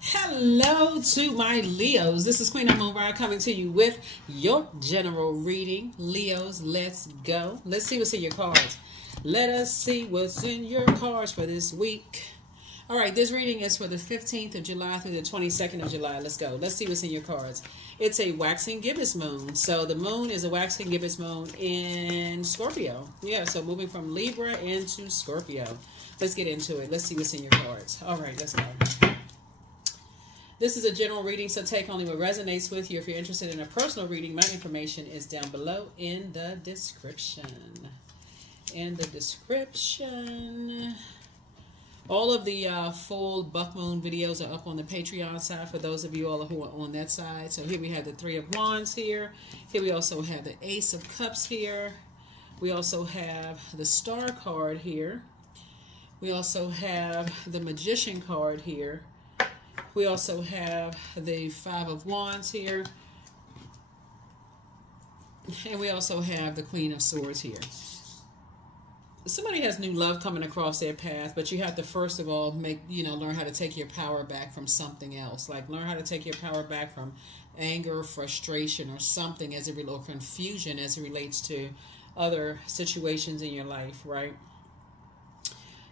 Hello to my Leos. This is Queen Amun Ra coming to you with your general reading. Leos, let's go. Let's see what's in your cards. Let us see what's in your cards for this week. All right, this reading is for the 15th of July through the 22nd of July. Let's go. Let's see what's in your cards. It's a waxing gibbous moon. So the moon is a waxing gibbous moon in Scorpio. Yeah, so moving from Libra into Scorpio. Let's get into it. Let's see what's in your cards. All right, let's go. This is a general reading, so take only what resonates with you. If you're interested in a personal reading, my information is down below in the description. In the description. All of the full Buck Moon videos are up on the Patreon side for those of you all who are on that side. So here we have the Three of Wands here. Here we also have the Ace of Cups here. We also have the Star card here. We also have the Magician card here. We also have the Five of Wands here. And we also have the Queen of Swords here. Somebody has new love coming across their path, but you have to first of all learn how to take your power back from something else. Like learn how to take your power back from anger, frustration, or something as it relates, or confusion as it relates to other situations in your life, right?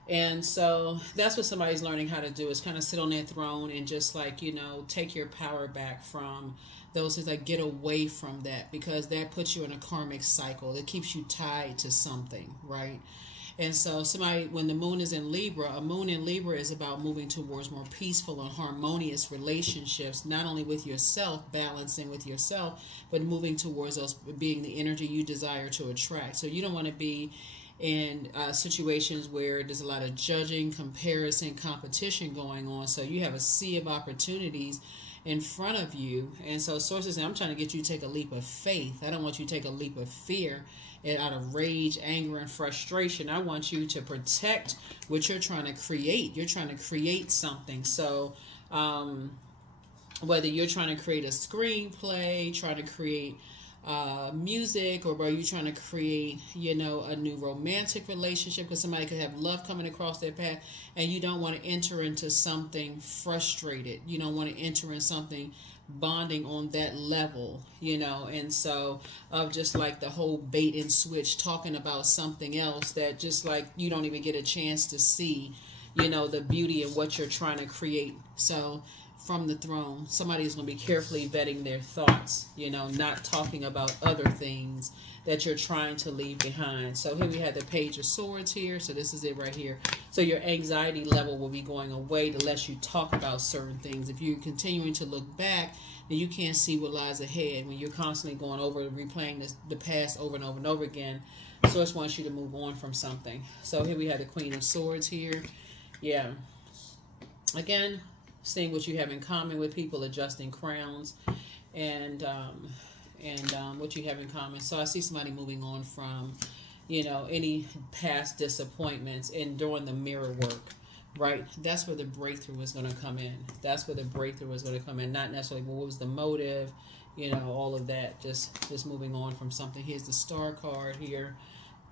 And so that's what somebody's learning how to do, is kind of sit on their throne and just like, take your power back from those things, like get away from that, because that puts you in a karmic cycle. It keeps you tied to something, right? And so when the moon is in Libra, a moon in Libra is about moving towards more peaceful and harmonious relationships, not only with yourself, balancing with yourself, but moving towards those being the energy you desire to attract. So you don't want to be in situations where there's a lot of judging, comparison, competition going on. So you have a sea of opportunities in front of you. And so sources say, I'm trying to get you to take a leap of faith. I don't want you to take a leap of fear and out of rage, anger, and frustration. I want you to protect what you're trying to create. You're trying to create something. So whether you're trying to create a screenplay, trying to create music, or are you trying to create, a new romantic relationship, because somebody could have love coming across their path and you don't want to enter into something frustrated. You don't want to enter in something bonding on that level, and so of just like the whole bait and switch, talking about something else that just like you don't even get a chance to see, the beauty of what you're trying to create. So from the throne, somebody is going to be carefully vetting their thoughts, not talking about other things that you're trying to leave behind. So here we have the Page of Swords here. So this is it right here. So your anxiety level will be going away the less you talk about certain things. If you're continuing to look back, then you can't see what lies ahead. When you're constantly going over, replaying the past over and over and over again, Source wants you to move on from something. So here we have the Queen of Swords here. Yeah. Again, seeing what you have in common with people, adjusting crowns, and what you have in common. So I see somebody moving on from, any past disappointments and doing the mirror work, right? That's where the breakthrough is going to come in. That's where the breakthrough is going to come in. Not necessarily, well, what was the motive, all of that. Just moving on from something. Here's the Star card here.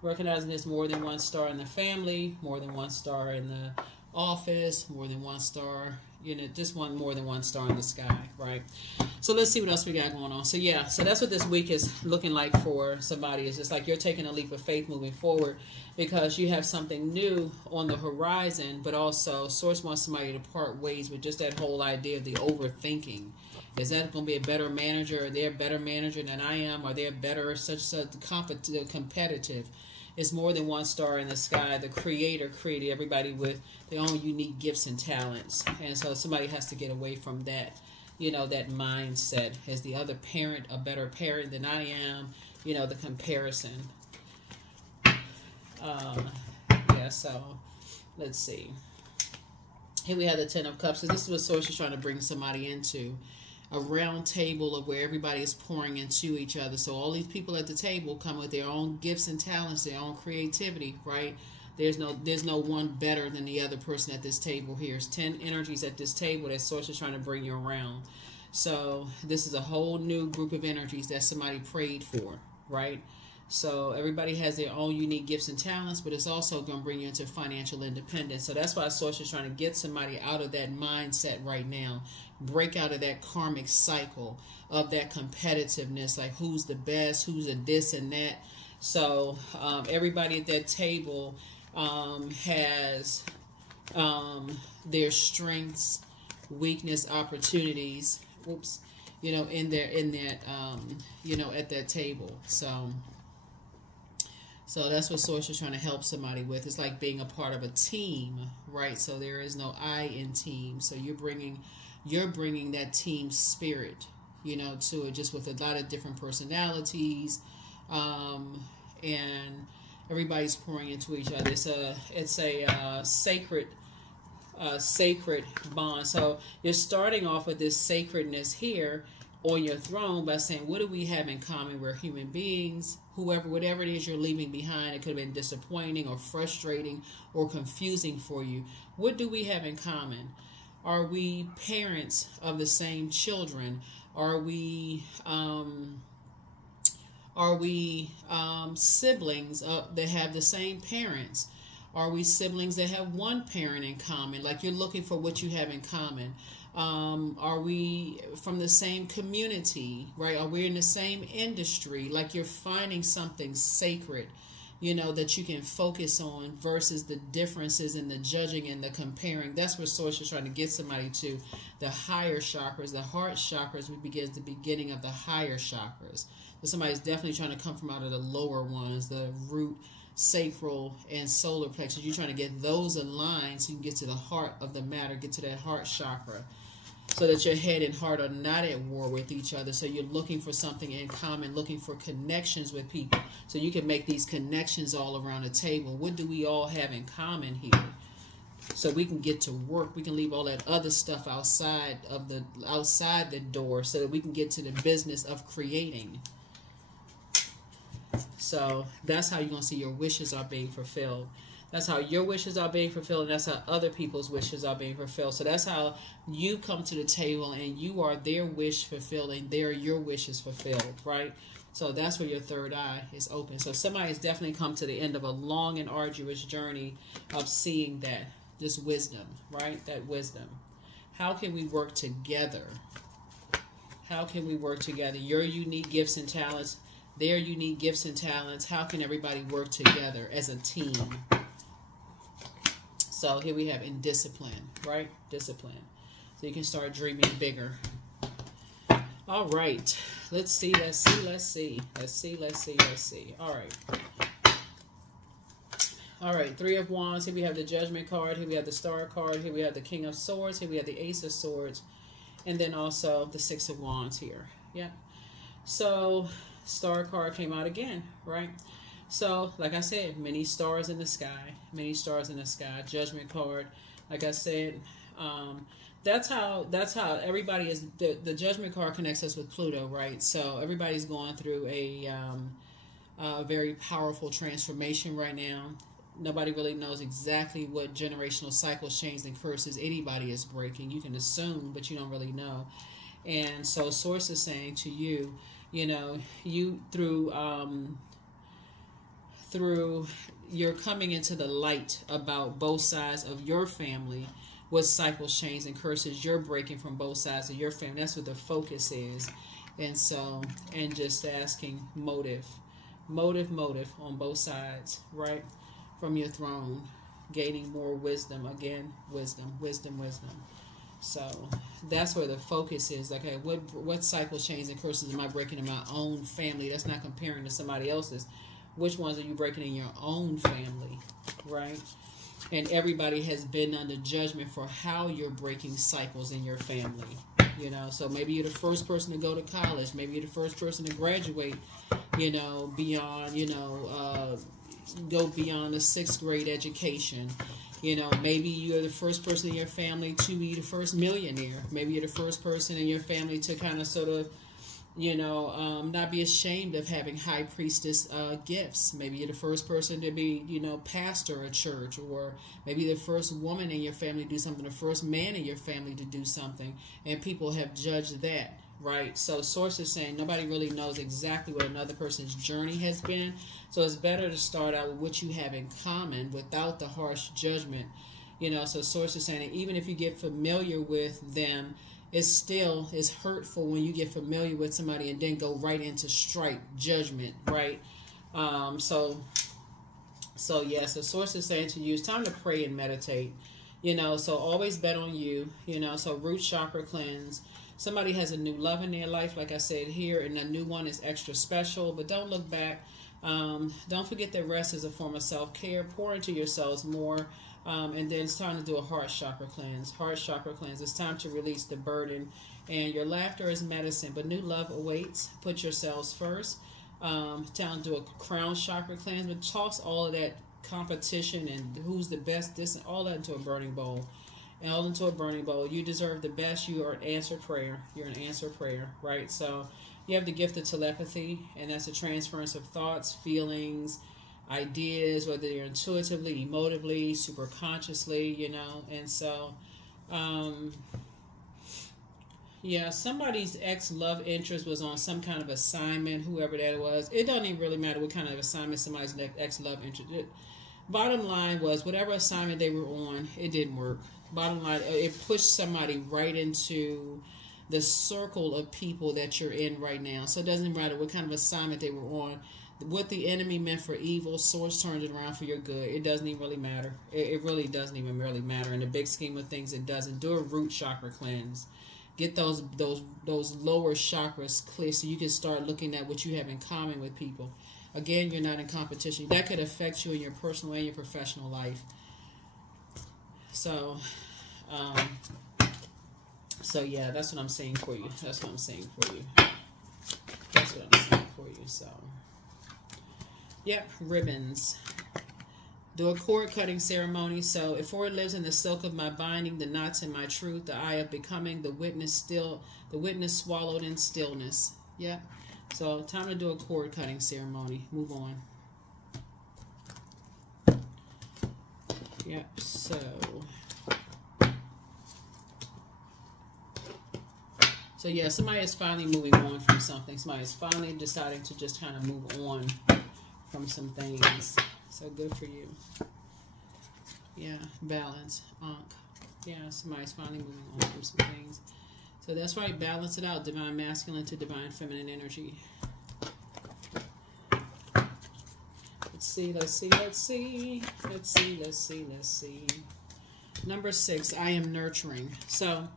Recognizing there's more than one star in the family, more than one star in the office, more than one star, just more than one star in the sky, right? So let's see what else we got going on. So yeah, so that's what this week is looking like for somebody. It's just like you're taking a leap of faith moving forward, because you have something new on the horizon, but also Source wants somebody to part ways with just that whole idea of the overthinking. Is that going to be a better manager? Are they a better manager than I am? Are they a better competitive? It's more than one star in the sky. The Creator created everybody with their own unique gifts and talents. And so somebody has to get away from that, that mindset. Is the other parent a better parent than I am? The comparison. Yeah, so let's see. Here we have the Ten of Cups. So this is what Source is trying to bring somebody into. A round table of where everybody is pouring into each other. So all these people at the table come with their own gifts and talents, their own creativity, right? There's no one better than the other person at this table here. It's 10 energies at this table that Source is trying to bring you around. So this is a whole new group of energies that somebody prayed for, right? So everybody has their own unique gifts and talents, but it's also going to bring you into financial independence. So that's why Source is trying to get somebody out of that mindset right now. Break out of that karmic cycle of that competitiveness, like who's the best, who's a this and that. So everybody at that table has their strengths, weakness, opportunities, you know, in that you know, at that table. So that's what Source is trying to help somebody with. It's like being a part of a team, right? So there is no I in team. So you're bringing that team spirit, you know, to it, just with a lot of different personalities, and everybody's pouring into each other. It's a sacred bond. So you're starting off with this sacredness here on your throne by saying, what do we have in common? We're human beings. Whatever it is you're leaving behind, it could have been disappointing or frustrating or confusing for you. What do we have in common? Are we parents of the same children? Are we siblings that have the same parents? Are we siblings that have one parent in common? Like, you're looking for what you have in common. Are we from the same community, right? Are we in the same industry? Like, you're finding something sacred, you know, that you can focus on versus the differences and the judging and the comparing. That's what Source is trying to get somebody to. The higher chakras, the heart chakras, we begin the beginning of the higher chakras. So somebody's definitely trying to come from out of the lower ones, the root, sacral, and solar plexus. You're trying to get those aligned so you can get to the heart of the matter, get to that heart chakra, so that your head and heart are not at war with each other. So you're looking for something in common, looking for connections with people, so you can make these connections all around the table. What do we all have in common here? So we can get to work. We can leave all that other stuff outside the door, so that we can get to the business of creating. So that's how you're going to see your wishes are being fulfilled. That's how your wishes are being fulfilled, and that's how other people's wishes are being fulfilled. So that's how you come to the table and you are their wish fulfilling. They're your wishes fulfilled, right? So that's where your third eye is open. So somebody has definitely come to the end of a long and arduous journey of seeing that, this wisdom, right? That wisdom. How can we work together? How can we work together? Your unique gifts and talents, their unique gifts and talents. How can everybody work together as a team? So here we have in discipline, right? Discipline. So you can start dreaming bigger. All right. Let's see. All right. All right. Three of Wands. Here we have the Judgment card. Here we have the Star card. Here we have the King of Swords. Here we have the Ace of Swords. And then also the Six of Wands here. Yeah. So Star card came out again, right? So, like I said, many stars in the sky. Many stars in the sky. Judgment card. Like I said, that's how everybody is. The Judgment card connects us with Pluto, right? So everybody's going through a very powerful transformation right now. Nobody really knows exactly what generational cycles, chains, and curses anybody is breaking. You can assume, but you don't really know. And so Source is saying to you, you know, you through you're coming into the light about both sides of your family, what cycles, chains, and curses you're breaking from both sides of your family. That's what the focus is. And so, and just asking motive on both sides, right? From your throne, gaining more wisdom. Again, wisdom. So that's where the focus is. Like, okay, what cycles, chains, and curses am I breaking in my own family? That's not comparing to somebody else's. Which ones are you breaking in your own family, right? And everybody has been under judgment for how you're breaking cycles in your family, you know. So maybe you're the first person to go to college. Maybe you're the first person to graduate, you know, beyond, you know, go beyond the 6th grade education. You know, maybe you're the first person in your family to be the first millionaire. Maybe you're the first person in your family to kind of sort of, you know, not be ashamed of having high priestess gifts. Maybe you're the first person to be, you know, pastor a church, or maybe the first woman in your family to do something, the first man in your family to do something, and people have judged that, right? So source is saying nobody really knows exactly what another person's journey has been. So it's better to start out with what you have in common without the harsh judgment. You know, so source is saying that even if you get familiar with them, it still is hurtful when you get familiar with somebody and then go right into strike judgment, right? So yes, the source is saying to you, it's time to pray and meditate. You know, so always bet on you. You know, so root chakra cleanse. Somebody has a new love in their life, like I said here, and a new one is extra special. But don't look back. Don't forget that rest is a form of self-care. Pour into yourselves more. And then it's time to do a heart chakra cleanse. Heart chakra cleanse. It's time to release the burden. And your laughter is medicine, but new love awaits. Put yourselves first. Time to do a crown chakra cleanse, but toss all of that competition and who's the best, this and all that into a burning bowl. And all into a burning bowl. You deserve the best. You are an answered prayer. You're an answered prayer, right? So you have the gift of telepathy, and that's the transference of thoughts, feelings, ideas, whether you're intuitively, emotively, super consciously, you know. And so yeah, somebody's ex-love interest was on some kind of assignment, whoever that was. It doesn't even really matter what kind of assignment somebody's ex-love interest did. Bottom line was, whatever assignment they were on, it didn't work. Bottom line, it pushed somebody right into the circle of people that you're in right now. So it doesn't matter what kind of assignment they were on. What the enemy meant for evil, source turned it around for your good. It doesn't even really matter. It really doesn't even really matter. In the big scheme of things, it doesn't. Do a root chakra cleanse. Get those lower chakras clear so you can start looking at what you have in common with people. Again, you're not in competition. That could affect you in your personal and your professional life. So, yeah, that's what I'm saying for you. That's what I'm saying for you. That's what I'm saying for you. So, yep, ribbons. Do a cord cutting ceremony. So, if for it lives in the silk of my binding, the knots in my truth, the eye of becoming, the witness swallowed in stillness. Yep. So, time to do a cord cutting ceremony. Move on. Yep. So yeah, somebody is finally moving on from something. Somebody is finally deciding to just kind of move on from some things. So good for you. Yeah, balance. Yeah, somebody's finally moving on from some things. So that's right, balance it out. Divine masculine to divine feminine energy. Let's see, let's see, let's see. Let's see, let's see, let's see. Number 6, I am nurturing. So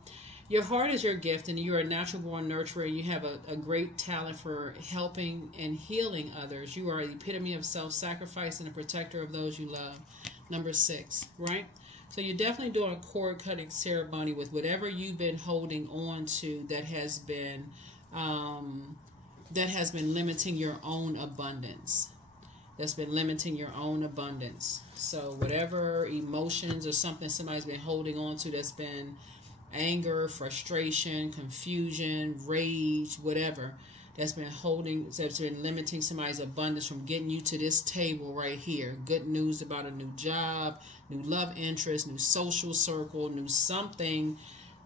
your heart is your gift, and you're a natural born nurturer. You have a great talent for helping and healing others. You are the epitome of self-sacrifice and a protector of those you love. Number 6, right? So you're definitely doing a cord cutting ceremony with whatever you've been holding on to that has been limiting your own abundance. That's been limiting your own abundance. So whatever emotions or something somebody's been holding on to that's been anger, frustration, confusion, rage, whatever, that's been limiting somebody's abundance from getting you to this table right here. Good news about a new job, new love interest, new social circle, new something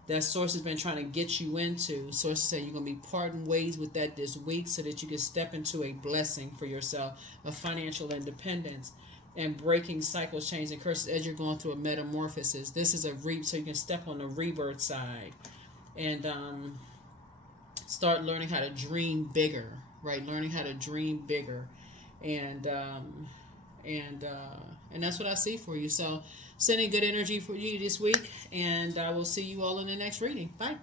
that source has been trying to get you into. Source is saying you're going to be parting ways with that this week so that you can step into a blessing for yourself, a financial independence, and breaking cycles, chains, and curses as you're going through a metamorphosis. This is a reap, so you can step on the rebirth side and start learning how to dream bigger, right? Learning how to dream bigger, and that's what I see for you. So sending good energy for you this week, and I will see you all in the next reading. Bye.